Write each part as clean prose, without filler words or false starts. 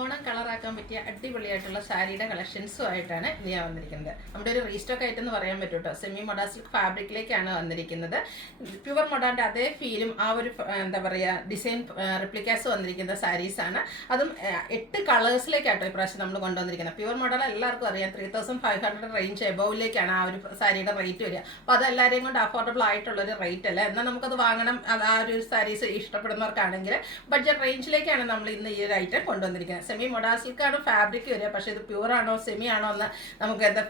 ഓണം കളറാക്കാൻ പറ്റിയ അടിപൊളിയായിട്ടുള്ള സാരിയുടെ കളക്ഷൻസുമായിട്ടാണ് ഇത് ഞാൻ വന്നിരിക്കുന്നത്. നമ്മുടെ ഒരു റീസ്റ്റോക്ക് ആയിട്ട് എന്ന് പറയാൻ പറ്റും കേട്ടോ. സെമി മൊഡ സിൽക്ക് ഫാബ്രിക്കിലേക്കാണ് വന്നിരിക്കുന്നത്. പ്യുവർ മൊഡാൻ്റെ അതേ ഫീലും ആ ഒരു എന്താ പറയുക ഡിസൈൻ റിപ്ലിക്കാസ് വന്നിരിക്കുന്ന സാരീസാണ്. അതും 8 കളേഴ്സിലേക്കാട്ടോ ഇപ്രാവശ്യം നമ്മൾ കൊണ്ടുവന്നിരിക്കുന്നത്. പ്യുവർ മൊഡൽ എല്ലാവർക്കും അറിയാം 3500 റേഞ്ച് എബോവിലേക്കാണ് ആ ഒരു സാരിയുടെ റേറ്റ് വരിക. അപ്പോൾ അത് എല്ലാവരെയും കൊണ്ട് അഫോർഡബിൾ ആയിട്ടുള്ളൊരു റേറ്റ് അല്ല. എന്നാൽ നമുക്കത് വാങ്ങണം, ആ ഒരു സാരീസ് ഇഷ്ടപ്പെടുന്നവർക്കാണെങ്കിൽ ബഡ്ജറ്റ് റേഞ്ചിലേക്കാണ് നമ്മൾ ഇന്ന് ഈ ഒരു ഐറ്റം കൊണ്ടുവന്നിരിക്കുന്നത്. സെമി മൊഡ സിൽക്കാണ് ഫാബ്രിക് വരിക. പക്ഷേ ഇത് പ്യൂർ ആണോ സെമി ആണോ എന്ന് നമുക്ക് എന്താ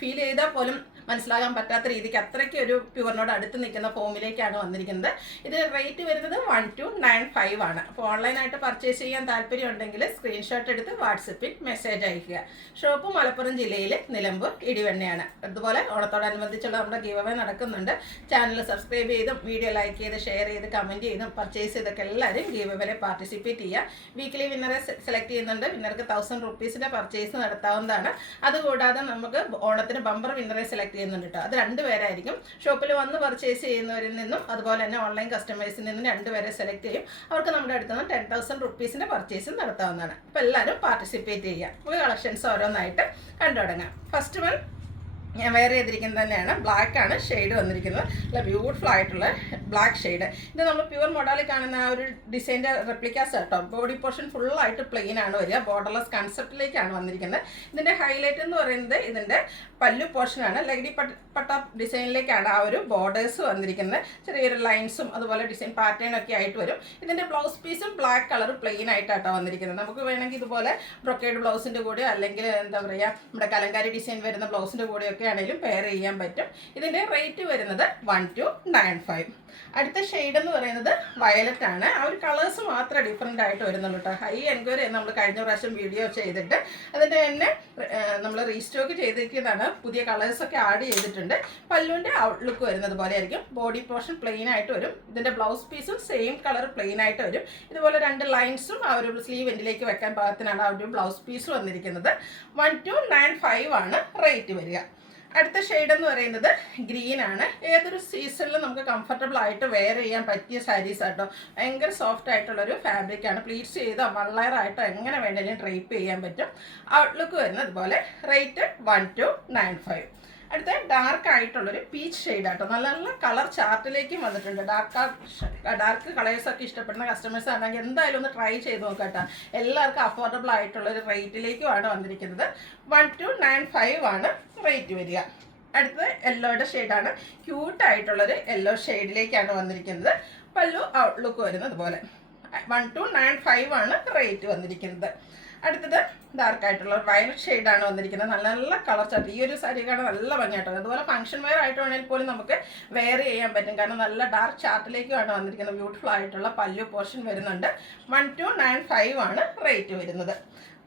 ഫീൽ ചെയ്താൽ പോലും മനസ്സിലാകാൻ പറ്റാത്ത രീതിക്ക് അത്രയ്ക്ക് ഒരു പ്യൂറിനോട് അടുത്ത് നിൽക്കുന്ന ഫോമിലേക്കാണ് വന്നിരിക്കുന്നത്. ഇത് റേറ്റ് വരുന്നത് 1295 ആണ്. അപ്പോൾ ഓൺലൈനായിട്ട് പർച്ചേസ് ചെയ്യാൻ താല്പര്യം ഉണ്ടെങ്കിൽ സ്ക്രീൻഷോട്ട് എടുത്ത് വാട്സപ്പിൽ മെസ്സേജ് അയക്കുക. ഷോപ്പ് മലപ്പുറം ജില്ലയിൽ നിലമ്പൂർ ഇടിവണ്ണയാണ്. അതുപോലെ ഓണത്തോടനുബന്ധിച്ചുള്ള നമ്മുടെ ഗിവ് അവേ നടക്കുന്നുണ്ട്. ചാനൽ സബ്സ്ക്രൈബ് ചെയ്തും വീഡിയോ ലൈക്ക് ചെയ്ത് ഷെയർ ചെയ്ത് കമൻറ്റ് ചെയ്തും പർച്ചേസ് ചെയ്തൊക്കെ എല്ലാവരും ഗിവ് അവേയിൽ പാർട്ടിസിപ്പേറ്റ് ചെയ്യുക. വീക്കിലി വിന്നറെ സെലക്ട് ചെയ്യുന്നുണ്ട്. വിന്നർക്ക് 1000 റുപ്പീസിൻ്റെ പർച്ചേസ് നടത്താവുന്നതാണ്. അതുകൂടാതെ നമുക്ക് ഓണത്തിന് ബമ്പർ വിന്നറെ സെലക്ട് ചെയ്യുന്നുണ്ട് കേട്ടോ. അത് 2 പേരായിരിക്കും. ഷോപ്പിൽ വന്ന് പർച്ചേസ് ചെയ്യുന്നവരിൽ നിന്നും അതുപോലെ തന്നെ ഓൺലൈൻ കസ്റ്റമേഴ്സിൽ നിന്നും 2 പേരെ സെലക്ട് ചെയ്യും. അവർക്ക് നമ്മുടെ അടുത്ത് നിന്ന് 10,000 റുപ്പീസിൻ്റെ പർച്ചേസ് നടത്താവുന്നതാണ്. അപ്പോൾ എല്ലാവരും പാർട്ടിസിപ്പേറ്റ് ചെയ്യുക. നമുക്ക് കളക്ഷൻസ് ഓരോന്നായിട്ട് കണ്ടു തുടങ്ങാം. ഫസ്റ്റ് വൺ ഞാൻ വെയർ ചെയ്തിരിക്കുന്നത് തന്നെയാണ്. ബ്ലാക്കാണ് ഷെയ്ഡ് വന്നിരിക്കുന്നത്. നല്ല ബ്യൂട്ടിഫുൾ ആയിട്ടുള്ള ബ്ലാക്ക് ഷെയ്ഡ്. ഇത് നമ്മൾ പ്യുവർ മോഡലിൽ കാണുന്ന ആ ഒരു ഡിസൈൻ്റെ റെപ്ലിക്കാസ് കേട്ടോ. ബോഡി പോർഷൻ ഫുള്ളായിട്ട് പ്ലെയിൻ ആണ് വരിക. ബോർഡർലെസ് കൺസെപ്റ്റിലേക്കാണ് വന്നിരിക്കുന്നത്. ഇതിൻ്റെ ഹൈലൈറ്റ് എന്ന് പറയുന്നത് ഇതിൻ്റെ പല്ലു പോർഷനാണ്. ലഗടി പട്ട ഡിസൈനിലേക്കാണ് ആ ഒരു ബോർഡേഴ്സ് വന്നിരിക്കുന്നത്. ചെറിയൊരു ലൈൻസും അതുപോലെ ഡിസൈൻ പാറ്റേൺ ഒക്കെ ആയിട്ട് വരും. ഇതിൻ്റെ ബ്ലൗസ് പീസും ബ്ലാക്ക് കളർ പ്ലെയിൻ ആയിട്ടാട്ടോ വന്നിരിക്കുന്നത്. നമുക്ക് വേണമെങ്കിൽ ഇതുപോലെ ബ്രൊക്കേഡ് ബ്ലൗസിൻ്റെ കൂടെ അല്ലെങ്കിൽ എന്താ പറയുക നമ്മുടെ കലങ്കാരി ഡിസൈൻ വരുന്ന ബ്ലൗസിൻ്റെ കൂടെയൊക്കെ ആണെങ്കിലും പെയർ ചെയ്യാൻ പറ്റും. ഇതിൻ്റെ റേറ്റ് വരുന്നത് 1295. അടുത്ത ഷെയ്ഡ് എന്ന് പറയുന്നത് വയലറ്റ് ആണ്. ആ ഒരു കളേഴ്സ് മാത്രമേ ഡിഫറെൻ്റ് ആയിട്ട് വരുന്നുള്ളൂ കേട്ടോ. ഹൈ എൻക്വയറി നമ്മൾ കഴിഞ്ഞ പ്രാവശ്യം വീഡിയോ ചെയ്തിട്ട് അതിൻ്റെ തന്നെ നമ്മൾ റീസ്റ്റോക്ക് ചെയ്തിരിക്കുന്നതാണ്. പുതിയ കളേഴ്സൊക്കെ ആഡ് ചെയ്തിട്ടുണ്ട്. പല്ലുവിൻ്റെ ഔട്ട്ലുക്ക് വരുന്നത് പോലെ ആയിരിക്കും. ബോഡി പോർഷൻ പ്ലെയിൻ ആയിട്ട് വരും. ഇതിൻ്റെ ബ്ലൗസ് പീസും സെയിം കളർ പ്ലെയിൻ ആയിട്ട് വരും. ഇതുപോലെ 2 ലൈൻസും ആ ഒരു സ്ലീവ് എൻഡിലേക്ക് വെക്കാൻ പാകത്തിനാണ് ആ ഒരു ബ്ലൗസ് പീസ് വന്നിരിക്കുന്നത്. 1295 ആണ് റേറ്റ് വരിക. അടുത്ത ഷെയ്ഡ് എന്ന് പറയുന്നത് ഗ്രീൻ ആണ്. ഏതൊരു സീസണിലും നമുക്ക് കംഫർട്ടബിൾ ആയിട്ട് വെയർ ചെയ്യാൻ പറ്റിയ സാരീസ് ആട്ടോ. ഭയങ്കര സോഫ്റ്റ് ആയിട്ടുള്ളൊരു ഫാബ്രിക്കാണ്. പ്ലീറ്റ്സ് ചെയ്തോ മള്ളയറായിട്ടോ എങ്ങനെ വേണമെങ്കിലും ഡ്രൈപ്പ് ചെയ്യാൻ പറ്റും. ഔട്ട്ലുക്ക് വരുന്നത് അതുപോലെ. റേറ്റ് 1295. അടുത്ത ഡാർക്ക് ആയിട്ടുള്ളൊരു പീച്ച് ഷെയ്ഡ് ആട്ടോ. നല്ല നല്ല കളർ ചാർട്ടിലേക്കും വന്നിട്ടുണ്ട്. ഡാർക്ക് കളേഴ്സൊക്കെ ഇഷ്ടപ്പെടുന്ന കസ്റ്റമേഴ്സ് ആണെങ്കിൽ എന്തായാലും ഒന്ന് ട്രൈ ചെയ്ത് നോക്കട്ടോ. എല്ലാവർക്കും അഫോർഡബിൾ ആയിട്ടുള്ളൊരു റേറ്റിലേക്കുമാണ് വന്നിരിക്കുന്നത്. 1295 ആണ് റേറ്റ് വരിക. അടുത്തത് യെല്ലോയുടെ ഷെയ്ഡാണ്. ക്യൂട്ടായിട്ടുള്ളൊരു യെല്ലോ ഷെയ്ഡിലേക്കാണ് വന്നിരിക്കുന്നത്. പല്ലു ഔട്ട്ലുക്ക് വരുന്നത് പോലെ. 1295 ആണ് റേറ്റ് വന്നിരിക്കുന്നത്. അടുത്തത് ഡാർക്ക് ആയിട്ടുള്ള വയലറ്റ് ഷെയ്ഡാണ് വന്നിരിക്കുന്നത്. നല്ല നല്ല കളർ ചാർട്ട്. ഈ ഒരു സാരി കാണാൻ നല്ല ഭംഗിയായിട്ടാണ്. അതുപോലെ ഫംഗ്ഷൻ വെയർ ആയിട്ട് വേണമെങ്കിൽ പോലും നമുക്ക് വെയർ ചെയ്യാൻ പറ്റും. കാരണം നല്ല ഡാർക്ക് ചാർട്ടിലേക്കുമാണ് വന്നിരിക്കുന്നത്. ബ്യൂട്ടിഫുൾ ആയിട്ടുള്ള പല്ലു പോർഷൻ വരുന്നുണ്ട്. 1295 ആണ് റേറ്റ് വരുന്നത്.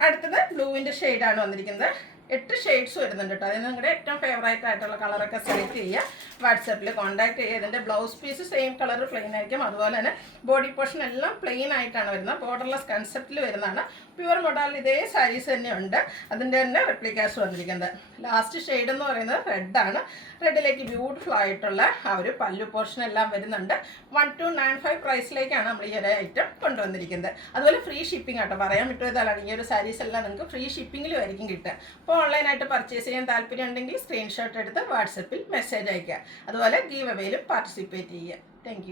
അടുത്തത് ബ്ലൂവിൻ്റെ ഷെയ്ഡാണ് വന്നിരിക്കുന്നത്. 8 ഷെയ്ഡ്സ് വരുന്നുണ്ട് കേട്ടോ. അതിന് നിങ്ങളുടെ ഏറ്റവും ഫേവറേറ്റ് ആയിട്ടുള്ള കളറൊക്കെ സെലക്ട് ചെയ്യുക. വാട്സാപ്പിൽ കോൺടാക്ട് ചെയ്യുക. ഇതിൻ്റെ blouse piece same colour plain ആയിരിക്കും. അതുപോലെ തന്നെ ബോഡി പോർഷൻ എല്ലാം പ്ലെയിൻ ആയിട്ടാണ് വരുന്നത്. ബോർഡർലെസ് കൺസെപ്റ്റിൽ വരുന്നതാണ്. പ്യുവർ മോഡൽ ഇതേ സാരീസ് തന്നെ ഉണ്ട്. അതിൻ്റെ തന്നെ റെപ്ലിക്കാസ് വന്നിരിക്കുന്നത്. ലാസ്റ്റ് ഷെയ്ഡ് എന്ന് പറയുന്നത് റെഡാണ്. റെഡിലേക്ക് ബ്യൂട്ടിഫുൾ ആയിട്ടുള്ള ആ ഒരു പല്ലു പോർഷൻ എല്ലാം വരുന്നുണ്ട്. 1295 പ്രൈസിലേക്കാണ് നമ്മൾ ഈ ഒരു ഐറ്റം കൊണ്ടുവന്നിരിക്കുന്നത്. അതുപോലെ ഫ്രീ ഷിപ്പിംഗ് ആട്ടോ. പറയാൻ പറ്റുന്നതാണ് ഈ ഒരു സാരീസ് എല്ലാം നിങ്ങൾക്ക് ഫ്രീ ഷിപ്പിങ്ങിലും ആയിരിക്കും കിട്ടുക. അപ്പോൾ ഓൺലൈനായിട്ട് പർച്ചേസ് ചെയ്യാൻ താല്പര്യം ഉണ്ടെങ്കിൽ സ്ക്രീൻഷോട്ട് എടുത്ത് വാട്സപ്പിൽ മെസ്സേജ് അയയ്ക്കുക. അതുപോലെ ഗീവ് അവേയിലും പാർട്ടിസിപ്പേറ്റ് ചെയ്യുക. താങ്ക്